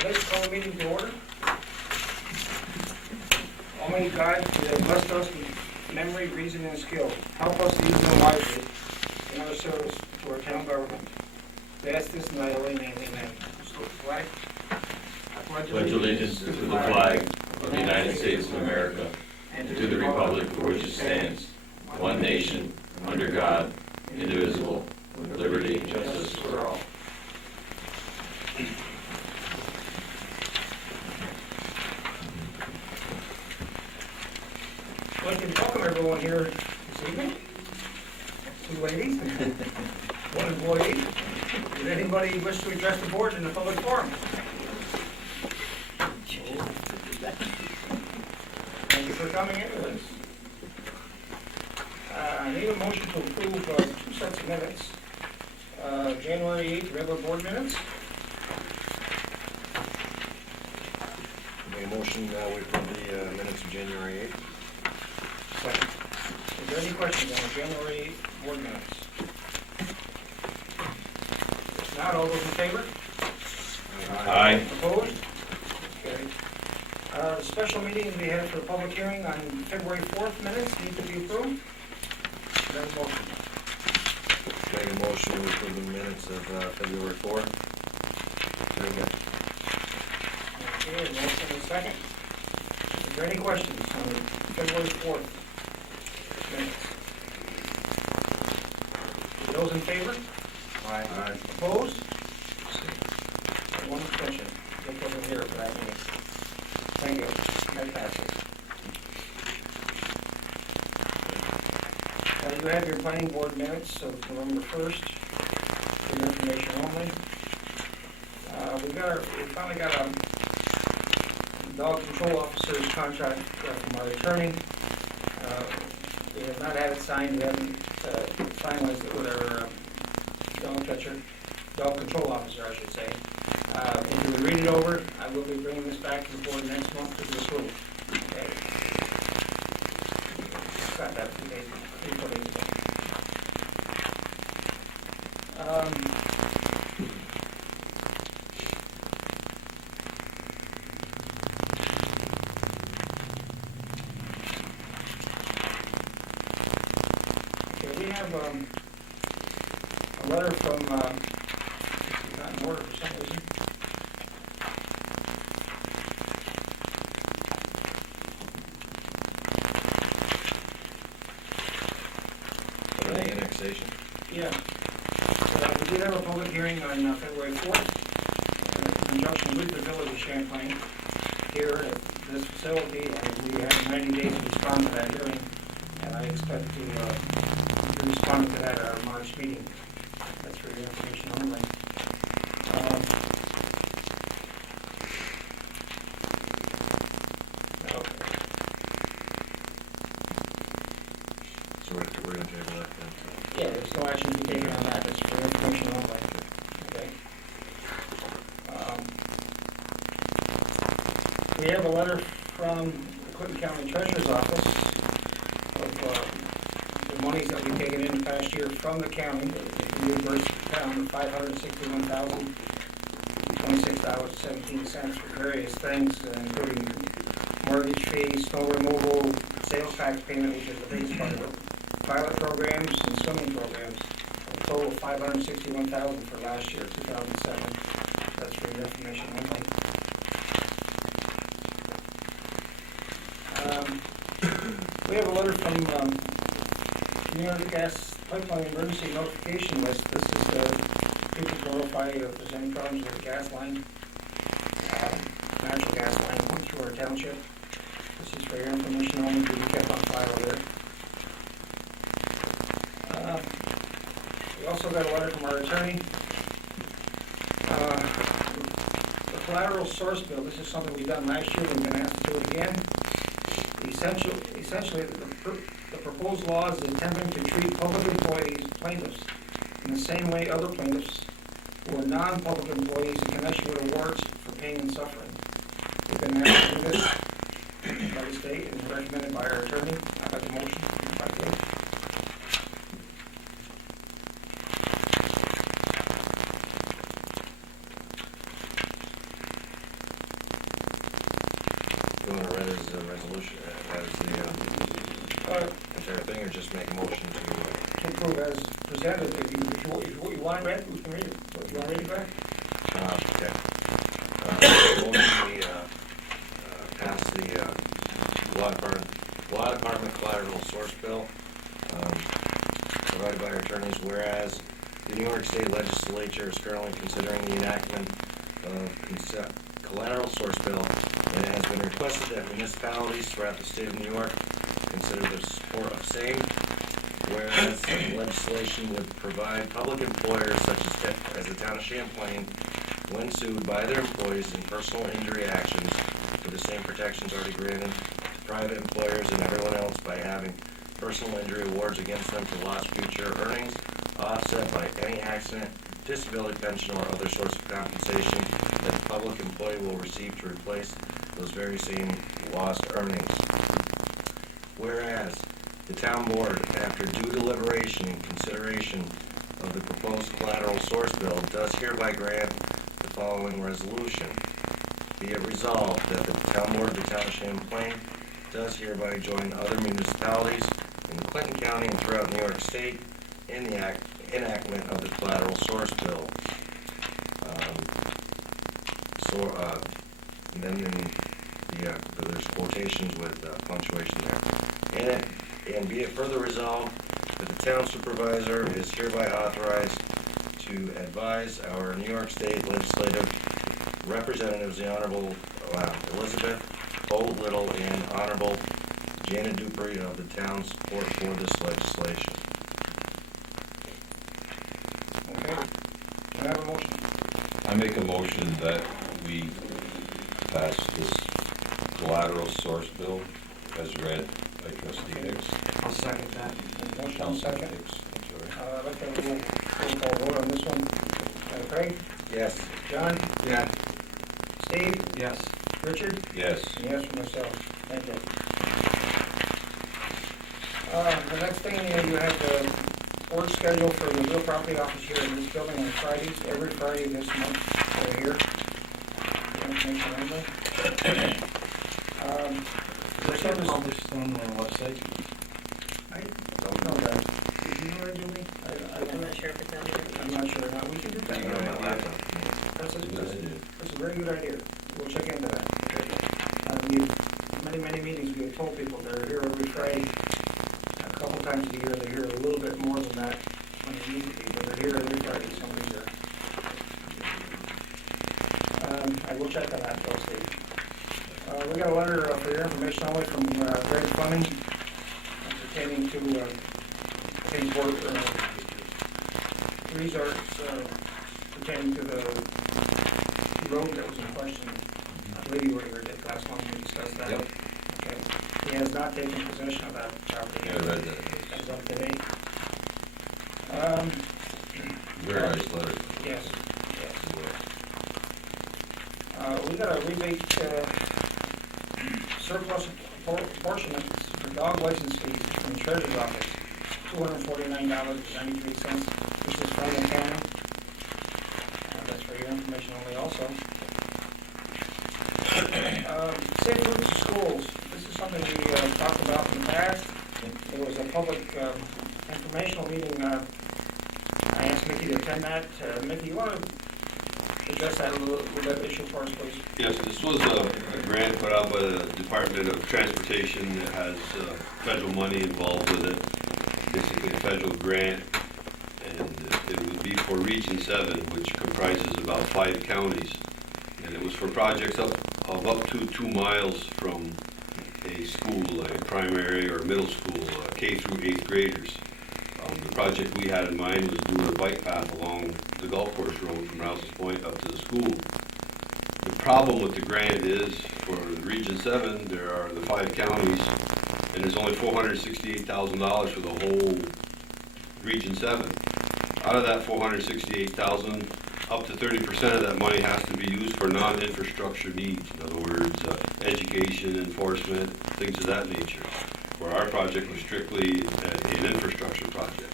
I'd like to call the meeting to order. Almighty God, you have blessed us with memory, reason, and skill. Help us to use them wisely in our service to our town government. We ask this in thy holy name, amen. So, flag. I Pledge allegiance to the flag of the United States of America and to the republic for which it stands, one nation, under God, indivisible, with liberty and justice for all. I'd like to welcome everyone here this evening. Two ladies, one employee. Does anybody wish to address the board in the public forum? Thank you for coming anyways. I need a motion to approve two sets of minutes. January 8th, regular board minutes. Make a motion, we approve the minutes of January 8th. Second. Is there any questions on the January 8th board minutes? If not, all those in favor? Aye. Opposed? Carried. The special meeting we had for the public hearing on February 4th minutes need to be approved. Then motion. Make a motion, we approve the minutes of February 4th. Okay, motion and second. Is there any questions on the February 4th minutes? Those in favor? Aye. Opposed? One abstention. Dick wasn't here for that meeting. Thank you. That passes. You have your planning board minutes of November 1st for your information only. We finally got a dog control officer's contract from our attorney. We have not had it signed. We haven't finalized it with our dog control officer, I should say. If you would read it over, I will be bringing this back to the board next month to be approved. Okay. Got that 3 days ago. Okay, we have a letter from, not in order for some reason. For the annexation. Yeah. We did have a public hearing on February 4th in conjunction with the village of Champlain here at this facility, and we have 90 days to respond to that hearing, and I expect to respond to that at our March meeting. That's for your information only. Okay. So we're going to table that then. Yeah, there's no action to be taken on that, that's for your information only. Okay. We have a letter from the Clinton County Treasurer's Office of the monies that we've taken in the past year from the county, reimbursed the town $561,026.17 for various things, including mortgage fees, snow removal, sales tax payment, which is the biggest part of it, pilot programs and swimming programs, a total of $561,000 for last year, 2007. That's for your information only. We have a letter from Community Gas Pipeline Emergency Notification List. This is people to notify if there's any problems with the gas line, natural gas line going through our township. This is for your information only to be kept on file there. We also got a letter from our attorney. The collateral source bill, this is something we've done last year, we've been asked to do it again. Essentially, the proposed law is attempting to treat public employees, plaintiffs, in the same way other plaintiffs who are non-public employees in connection with awards for pain and suffering. We've been asked to do this by the state and recommended by our attorney. I'd like a motion, if I could. as a resolution, as the entire thing, or just make a motion to, To approve as presented, if you want to read, we can read it. So you want to read it, Greg? okay. Motion we, pass the, law department collateral source bill, provided by our attorneys, whereas the New York State Legislature is currently considering the enactment of collateral source bill, and it has been requested that municipalities throughout the state of New York consider the support of same, whereas the legislation would provide public employers such as the town of Champlain, when sued by their employees in personal injury actions, for the same protections already granted to private employers and everyone else by having personal injury awards against them for lost future earnings, offset by any accident, disability pension, or other source of compensation that the public employee will receive to replace those very same lost earnings. Whereas the town board, after due deliberation and consideration of the proposed collateral source bill, does hereby grant the following resolution. Be it resolved that the town board of the town of Champlain does hereby join other municipalities in Clinton County and throughout New York State in the enactment of the collateral source bill. And then in there's quotations with punctuation there. And be it further resolved that the town supervisor is hereby authorized to advise our New York State legislative representatives, the Honorable Elizabeth O. Little and Honorable Janet Dupree, of the town's support for this legislation. Okay. Can I have a motion? I make a motion that we pass this collateral source bill as read by trustee Hicks. I'll second that. Motion Councilman second. Hicks, I'm sorry. I'd like to have a roll call vote on this one. Craig? Yes. John? Yeah. Steve? Yes. Richard? Yes. And yes for myself. Thank you. The next thing, you have the work schedule for the real property office here in this building on Fridays, every Friday this month, over here. Information only. Does that get published on the website? I don't know that. Did you know that, Julie? I'm not sure if it's on there. I'm not sure now. We can do that. That's a very good idea. We'll check into that. Many meetings, we have told people they're here every Friday. A couple times a year, they're here a little bit more than that when they need to be, but they're here every Friday, somebody's here. I will check on that, though, Steve. We got a letter for your information only from Greg Fleming pertaining to import resorts pertaining to the road that was in question. I believe you were here last month when we discussed that. Yep. Okay. He has not taken possession of that property. Yeah, I read that. As of today. Very nice letter. Yes, yes. We got a rebate surplus apportionment for dog license fees from the treasurer's office, $249.93. This is from the county. That's for your information only also. Safe routes to schools. This is something we talked about in the past. There was a public informational meeting. I asked Mickey to attend that. Mickey, you want to address that a little bit issue for us, please? Yes, this was a grant put out by the Department of Transportation that has federal money involved with it, basically a federal grant, and it would be for Region 7, which comprises about 5 counties, and it was for projects of up to 2 miles from a school, a primary or middle school, K through 8th graders. The project we had in mind was doing a bike path along the golf course road from Rouse's Point up to the school. The problem with the grant is, for Region 7, there are the 5 counties, and there's only $468,000 for the whole Region 7. Out of that $468,000, up to 30% of that money has to be used for non-infrastructure needs. In other words, education, enforcement, things of that nature. Where our project was strictly an infrastructure project.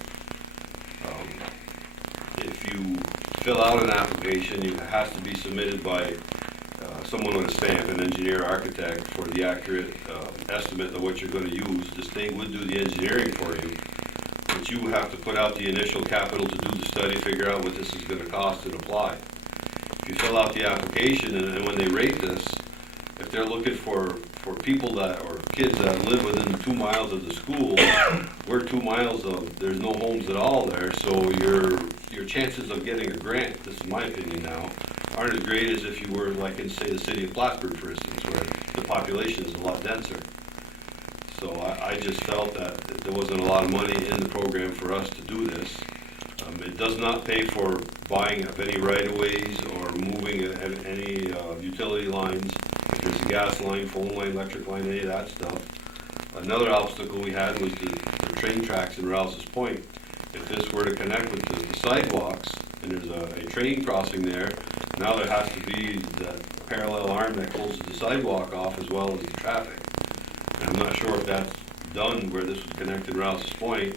If you fill out an application, it has to be submitted by someone with a stamp, an engineer, architect, for the accurate estimate of what you're gonna use. The state would do the engineering for you, but you have to put out the initial capital to do the study, figure out what this is gonna cost and apply. If you fill out the application, and when they rate this, if they're looking for people that, or kids that live within 2 miles of the school, we're 2 miles of, there's no homes at all there, so your chances of getting a grant, this is my opinion now, aren't as great as if you were like in, say, the city of Plattsburgh, for instance, where the population is a lot denser. So I just felt that there wasn't a lot of money in the program for us to do this. It does not pay for buying of any right-of-ways or moving any utility lines. If there's a gas line, phone line, electric line, any of that stuff. Another obstacle we had was the train tracks in Rouse's Point. If this were to connect with the sidewalks, and there's a train crossing there, now there has to be that parallel arm that closes the sidewalk off as well as the traffic. And I'm not sure if that's done where this would connect in Rouse's Point.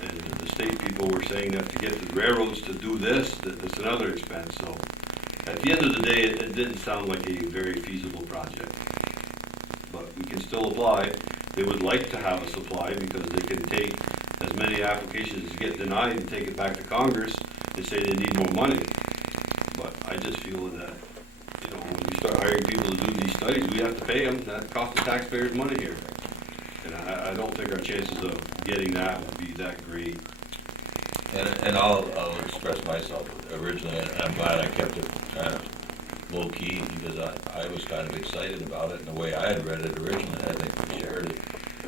And the state people were saying that to get the railroads to do this, that it's another expense. So at the end of the day, it didn't sound like a very feasible project. But we can still apply. They would like to have us apply because they can take as many applications as get denied and take it back to Congress and say they need more money. But I just feel that, when we start hiring people to do these studies, we have to pay them. That costs the taxpayers money here. And I don't think our chances of getting that would be that great. And I'll express myself originally, and I'm glad I kept it kind of low-key, because I was kind of excited about it, and the way I had read it originally, I think we shared it,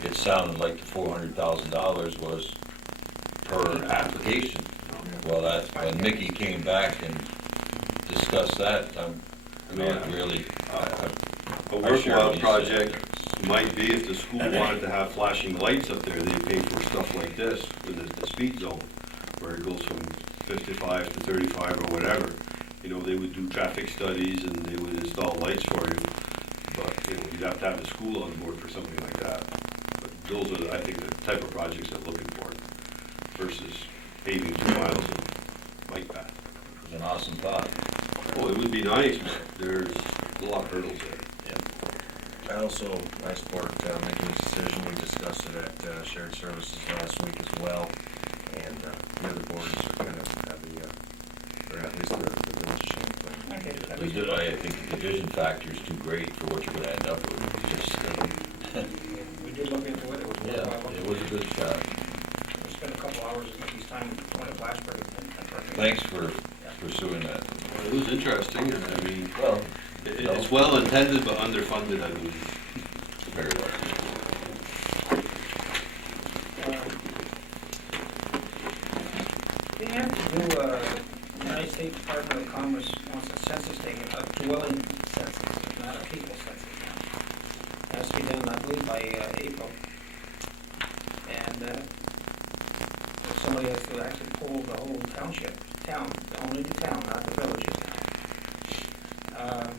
it sounded like the $400,000 was per application. Well, that's, when Mickey came back and discussed that, it really, A worthwhile project might be if the school wanted to have flashing lights up there, they pay for stuff like this in the speed zone, where it goes from 55 to 35 or whatever. They would do traffic studies and they would install lights for you, but, you'd have to have the school on board for something like that. But those are, I think, the type of projects they're looking for, versus paving 2 miles of bike path. it was an awesome thought. Oh, it would be nice, but there's a lot of hurdles there. I support Mickey's decision. We discussed it at Shared Services last week as well. And the other boards are kind of happy, or at least the village of Champlain. Okay, at least I think the division factor is too great for what you're going to end up with. we did look into it. It was worthwhile. Yeah, it was a good shot. We spent a couple hours of Mickey's time going to Plattsburgh and Thanks for pursuing that. It was interesting, I mean, Well, it's well intended but underfunded, I believe. very well. They have to do, United States Department of Commerce wants a census taken, a dwelling census, not a people census now. It has to be done, I believe, by April. And somebody has to actually pull the whole town, only the town, not the villages now.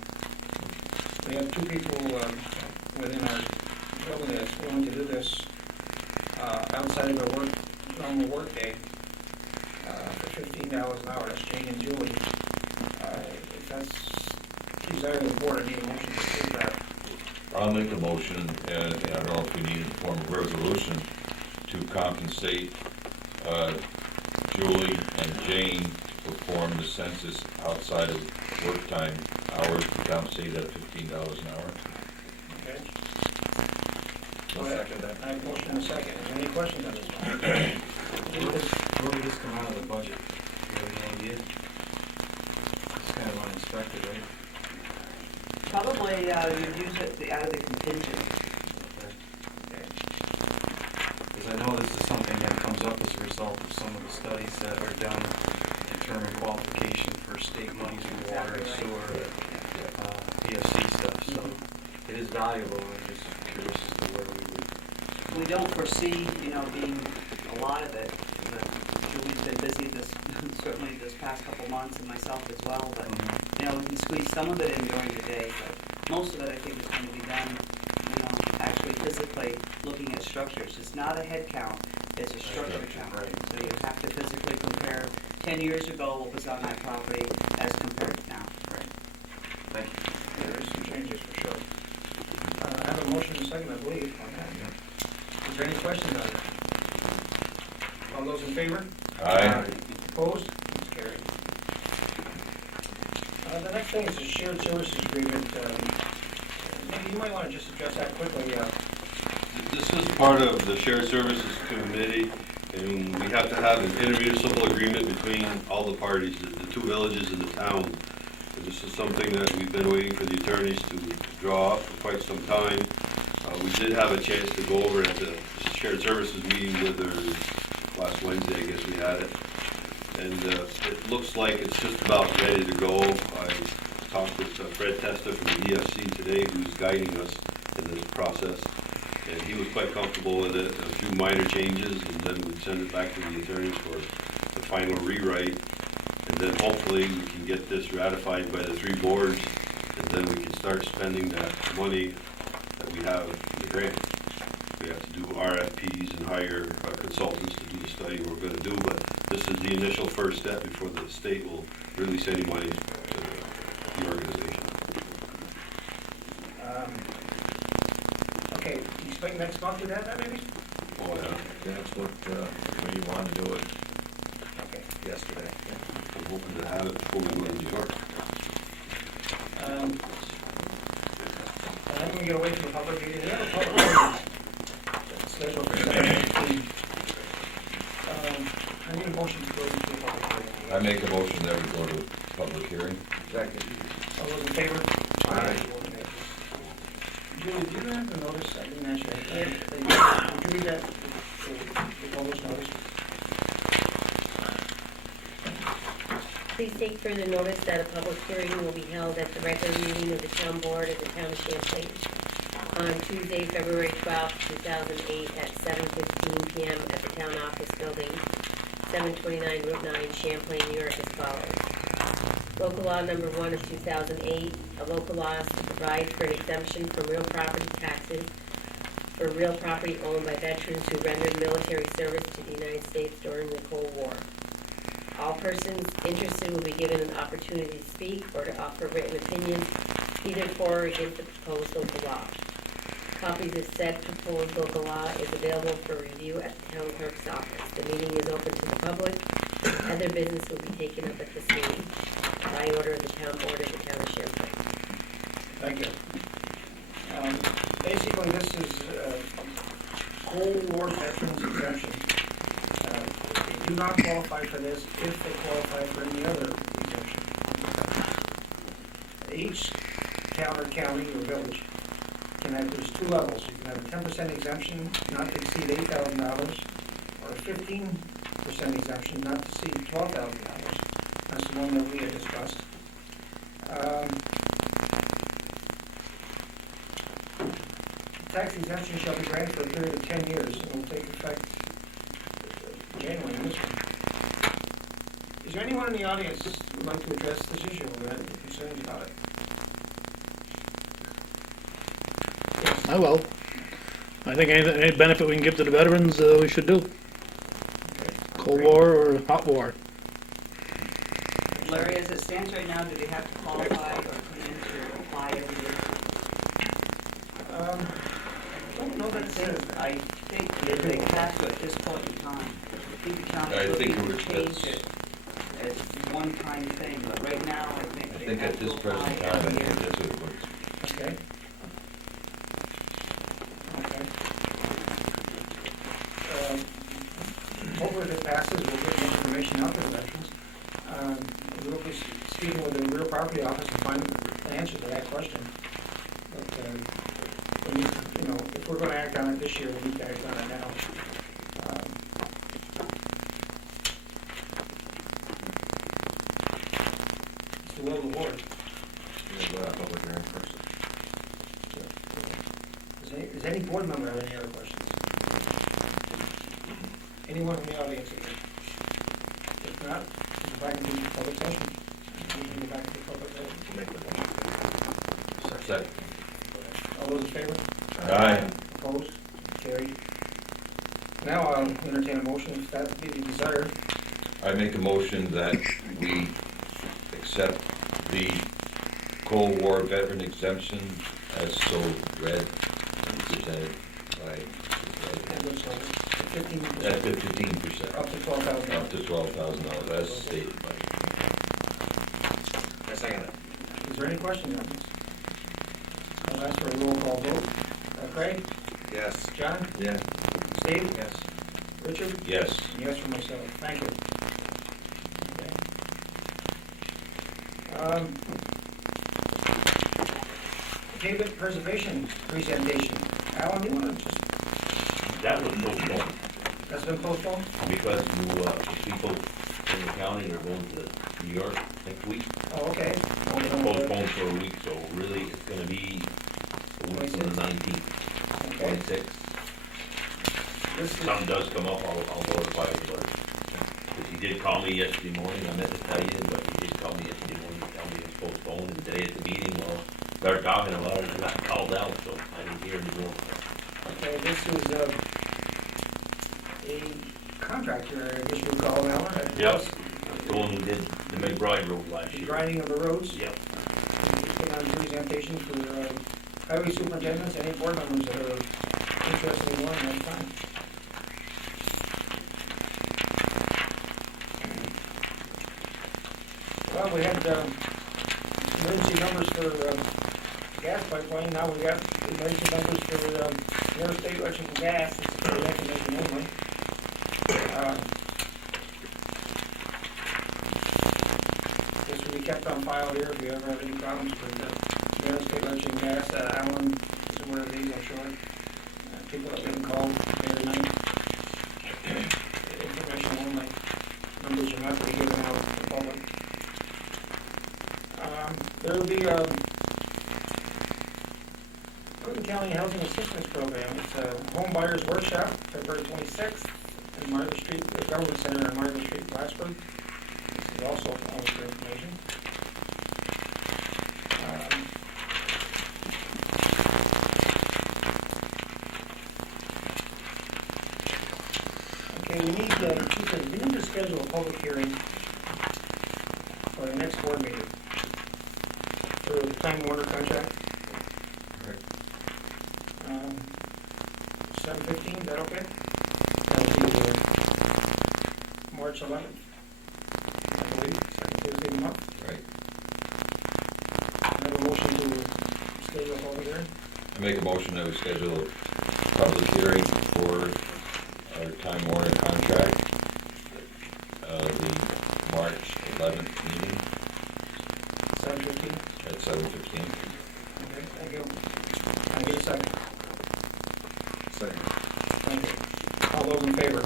We have 2 people within our building that's willing to do this outside of their normal work day. For $15 an hour, that's Jane and Julie. If that's desire of the board, I need a motion to approve that. I'll make a motion, and I don't know if we need to form a resolution to compensate Julie and Jane to perform the census outside of work time hours, to compensate at $15 an hour. Okay? I'll second that. I have a motion and a second. Is there any questions on this one? Where would this come out of the budget? Do you have any idea? It's kind of uninspected, right? Probably you'd use it out of the contingent. Because I know this is something that comes up as a result of some of the studies that are done to determine qualification for state monies for water, sewer, PSC stuff, so it is valuable. I'm just curious as to where we would. We don't foresee, being a lot of it. Julie's been busy certainly this past couple months, and myself as well, but, we can squeeze some of it in during the day, but most of it I think is going to be done, actually physically looking at structures. It's not a head count, it's a structure count. Right. So you have to physically compare 10 years ago what was on that property as compared to now. Right. Thank you. Yeah, there's some changes for sure. I have a motion and a second, I believe, on that. Is there any questions on it? All those in favor? Aye. Opposed? It's carried. The next thing is a shared services agreement. Maybe you might want to just address that quickly. This is part of the Shared Services Committee, and we have to have an intermunicipal agreement between all the parties, the two villages and the town. And this is something that we've been waiting for the attorneys to draw up for quite some time. We did have a chance to go over at the Shared Services meeting with her last Wednesday, I guess we had it. And it looks like it's just about ready to go. I talked with Fred Testa from the EFC today, who's guiding us in this process. And he was quite comfortable with it, a few minor changes, and then we'd send it back to the attorneys for the final rewrite. And then hopefully we can get this ratified by the three boards, and then we can start spending that money that we have in the grant. We have to do RFPs and hire consultants to do the study we're going to do, but this is the initial first step before the state will release any money to the organization. Okay, you expect next month to have that maybe? Oh, yeah. That's what, we wanted to do it Okay. yesterday. I'm hoping to have it before we go to New York. I'm going to get away from the public meeting. We have a public hearing scheduled for 7:15. I need a motion to go into the public hearing. I make a motion that we go to public hearing. Second. All those in favor? Aye. Julie, do you have the notice? I didn't ask you. Would you read that, the published notice? Please take further notice that a public hearing will be held at the regular meeting of the town board of the town of Champlain on Tuesday, February 12, 2008 at 7:15 p.m. at the town office building, 729 Route 9, Champlain, New York as follows. Local law number 1 of 2008, a local law is to provide for an exemption from real property taxes for real property owned by veterans who rendered military service to the United States during the Cold War. All persons interested will be given an opportunity to speak or to offer written opinions, either for or against the proposed local law. Copies of said proposed local law is available for review at the town clerk's office. The meeting is open to the public. Other business will be taken up at this meeting by order of the town board of the town of Champlain. Thank you. Basically, this is Cold War veterans exemption. They do not qualify for this if they qualify for any other exemption. Each town or county or village can have, there's two levels. You can have a 10% exemption not to exceed $8,000 or a 15% exemption not to exceed $12,000. That's the one that we had discussed. Tax exemption shall be granted for a period of 10 years and will take effect January of this one. Is there anyone in the audience who would like to address this issue or have any concerns about it? Yes. I will. I think any benefit we can give to the veterans, we should do. Okay. Cold War or hot war. Larry, as it stands right now, do they have to qualify or come in to apply every year? I don't know that it says that. I think that they have to at this point in time. I think the I council think would it change was- it as one-time thing, but right now, I think I they think have at to this apply present time, I every think year. that's what it was. Okay. Okay. Hopefully if it passes, we'll get more information out to the veterans. We'll be speaking with the real property office to find the answer to that question. But, we need, you know, if we're gonna act on it this year, we need to act on it now. It's the will of the board. We'll go to public hearing first. Does any board member have any other questions? Anyone in the audience? If not, we'll go back into the public session. We'll go back into public session. Make the motion. Second. All those in favor? Aye. Opposed? Carried. Now I'll entertain a motion, if that be the desire. I make a motion that we accept the Cold War veteran exemption as so read and presented by, And what's over, 15%, that's 15%, up to $12,000. up to $12,000 as stated by. I second it. Is there any questions on this? I'll ask for a roll call vote. Craig? Yes. John? Yes. Steve? Yes. Richard? Yes. And yes for myself. Thank you. Okay. Pavement preservation presentation. Alan, you want to just, That was postponed, that's been postponed? because people in the county are going to New York next week. Oh, okay. Postponed for a week, so really it's gonna be the week from the 19th, Okay. 26th. This If is, something does come up, I'll notify you, but, because he did call me yesterday morning, I meant to tell you, but he did call me yesterday morning to tell me it's postponed, and today at the meeting, well, started talking about it, and I called out, so I didn't hear him more. okay, this is, a contractor, I guess you would call it, Alan. Yep. The one who did the McBride Road last The year. grinding of the roads. Yep. Put on presentation for highway superintendents, any board members that are interested in one, that's fine. Well, we had emergency numbers for gas pipeline, now we got emergency numbers for New York State Electric and Gas, it's for the information only. This will be kept on file here if you ever have any problems with New York State Electric and Gas. Alan is aware of these, I'm sure. People have been called day or night. Information only. Numbers are not to be given out to the public. There will be Clinton County Housing Assistance Program. It's a home buyers workshop, February 26th in Margaret Street, the Government Center in Margaret Street, Plattsburgh. This is also all for information. Okay, we need, she said, we need to schedule a public hearing for the next board meeting for the Time Warner contract. Right. 7:15, is that okay? That'll be March 11th, I believe, second Tuesday of the month. Right. I have a motion to schedule a public hearing. I make a motion that we schedule a public hearing for our Time Warner contract, the March 11th meeting 7:15. at 7:15. Okay, thank you. Can I get a second? Second. Thank you. All those in favor?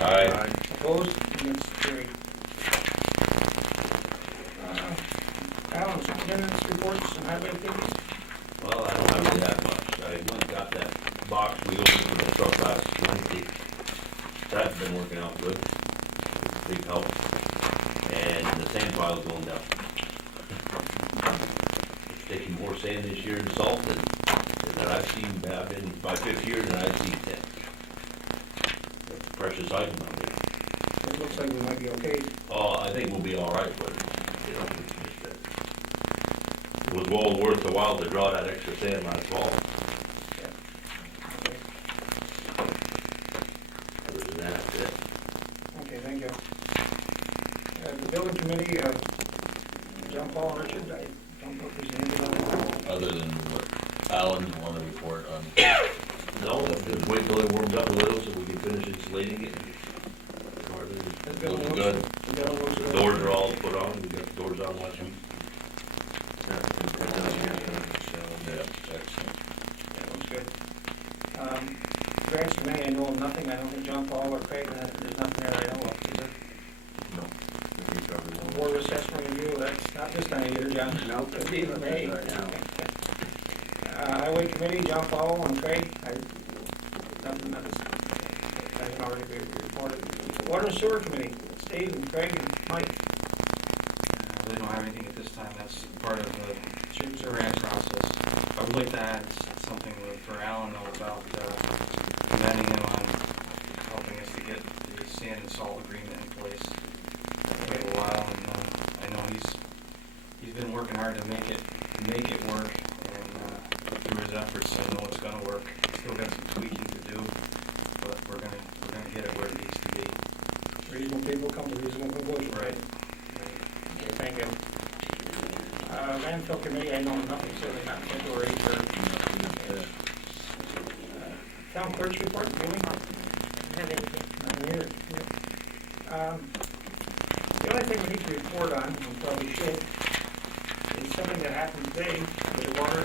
Aye. Opposed? And it's carried. Alan, superintendent's reports and highway activities? Well, I don't have really that much. I went and got that box we opened for the truck last Wednesday. That's been working out good. Big help. And the sand pile's going down. It's taking more sand this year than salt than I've seen. I've been my 5th year and I've seen 10. That's a precious item out there. It looks like we might be okay. Oh, I think we'll be all right, but you know, it was well worth the while to draw that extra sand last fall. Yeah. Okay. Other than that, that's it. Okay, thank you. The building committee, John, Paul, and Richard, I don't know if there's anything on that. Other than what Alan want to report on. No, just wait till it warms up a little so we can finish insulating it. The building Looking looks- good. The building looks The good. doors are all put on, we got the doors on last week. Yeah, excellent. Yeah, looks good. Grants committee, I know of nothing. I don't think John, Paul, or Craig, there's nothing there I know of. Is there? No. Board assessment review, that's not this time of year, John. No. It'll be in May. That's right, Highway committee, John, Paul, and Craig, nothing that hasn't already been reported. Water and sewer committee, Steve and Craig and Mike. They don't have anything at this time. That's part of the grant process. I would like to add something for Alan though about commending him on helping us to get the sand and salt agreement in place for a while, and I know he's been working hard to make it make it work, and through his efforts, I know it's gonna work. Still got some tweaking to do, but we're gonna get it where it needs to be. Reasonable people come to reasonable conclusions. Right. Okay, thank you. Landfill committee, I know nothing, certainly not February or town clerk's report, Julie? Haven't, Not here. The only thing we need to report on, we probably should, is something that happened today with the water.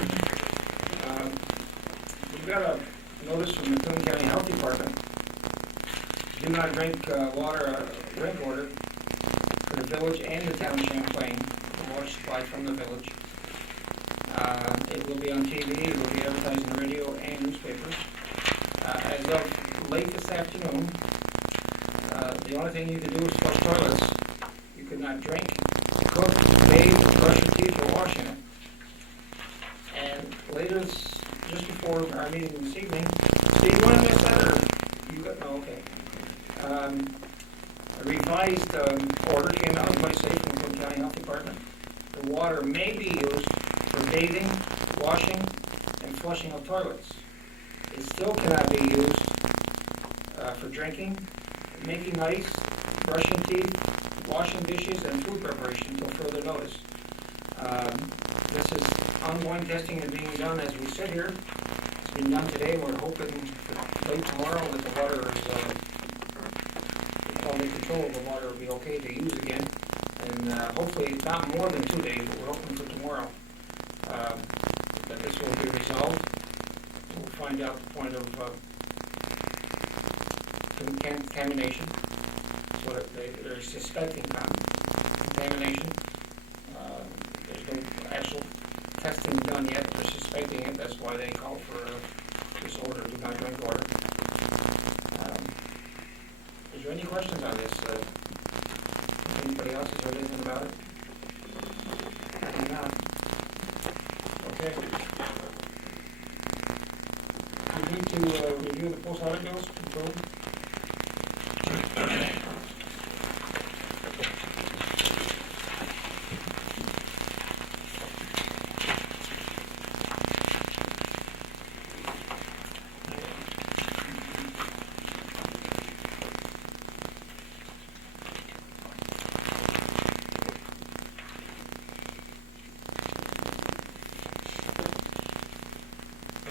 We got a notice from the Clinton County Health Department. Do not drink water, drink order for the village and the town of Champlain, the water supply from the village. It will be on TV, it will be advertised in the radio and newspapers. As of late this afternoon, the only thing you can do is flush toilets. You could not drink, cook, bathe, brush your teeth, or wash in it. And later, just before our meeting this evening, Steve, you want to miss that, or you got, no, okay. A revised order came out, by safe from the Clinton County Health Department. The water may be used for bathing, washing, and flushing of toilets. It still cannot be used for drinking, making ice, brushing teeth, washing dishes, and food preparation until further notice. This is ongoing testing and being done as we sit here. It's been done today. We're hoping for late tomorrow that the water is, quality control of the water will be okay to use again. And hopefully not more than 2 days, but we're hoping for tomorrow that this will be resolved. We'll find out the point of contamination, so that they're suspecting contamination. There's no actual testing done yet. They're suspecting it. That's why they call for this order, do not drink order. Is there any questions on this? Anybody else has heard anything about it? Probably not. Okay. We need to review the post audit bills. Control.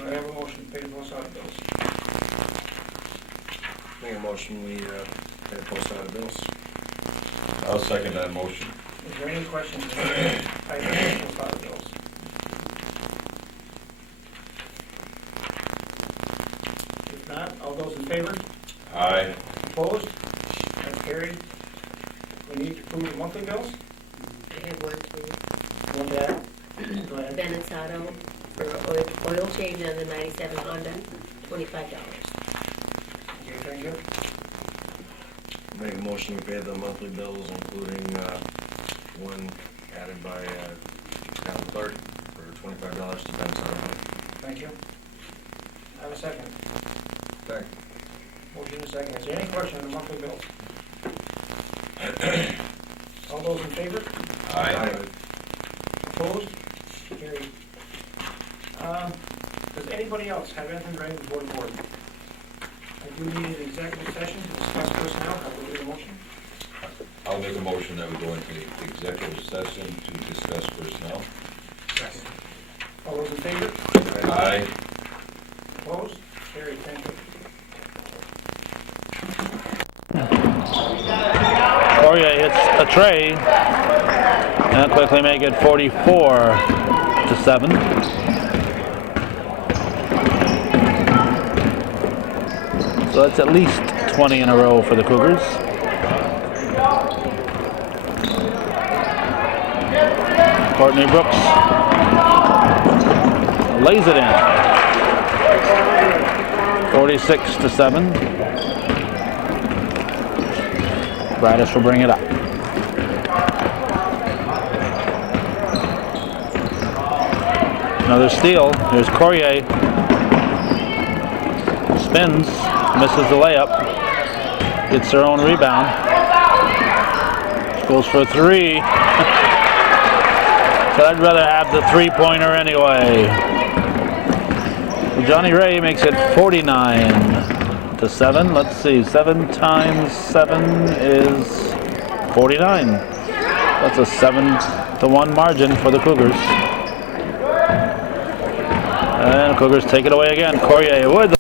I have a motion to pay the post audit bills. Make a motion, we pay the post audit bills. I'll second that motion. Is there any questions on the post audit bills? If not, all those in favor? Aye. Opposed? That's carried. We need to approve the monthly bills. I have one, too. One to go ahead. Benesato for oil change on the 97 Honda, $25. Okay, thank you. Make a motion, we pay the monthly bills, including one added by town clerk for $25 to Ben Sarno. Thank you. I have a second. Second. Motion and a second. Is there any question on the monthly bills? All those in favor? Aye. Opposed? Carried. Does anybody else have anything to bring before the board? I do need an executive session to discuss personnel. Have we get a motion? I'll make a motion that we go into executive session to discuss personnel. Yes. All those in favor? Aye. Opposed? Carried. Thank you. Poirier hits a tray, and that quickly make it 44-7. So that's at least 20 in a row for the Cougars. Courtney Brooks lays it in. 46-7. Bradish will bring it up. Another steal. Here's Courier. Spins, misses the layup. Gets her own rebound. Goes for a three. but I'd rather have the three-pointer anyway. Johnny Ray makes it 49-7. Let's see, 7 times 7 is 49. That's a 7-1 margin for the Cougars. And Cougars take it away again. Courier with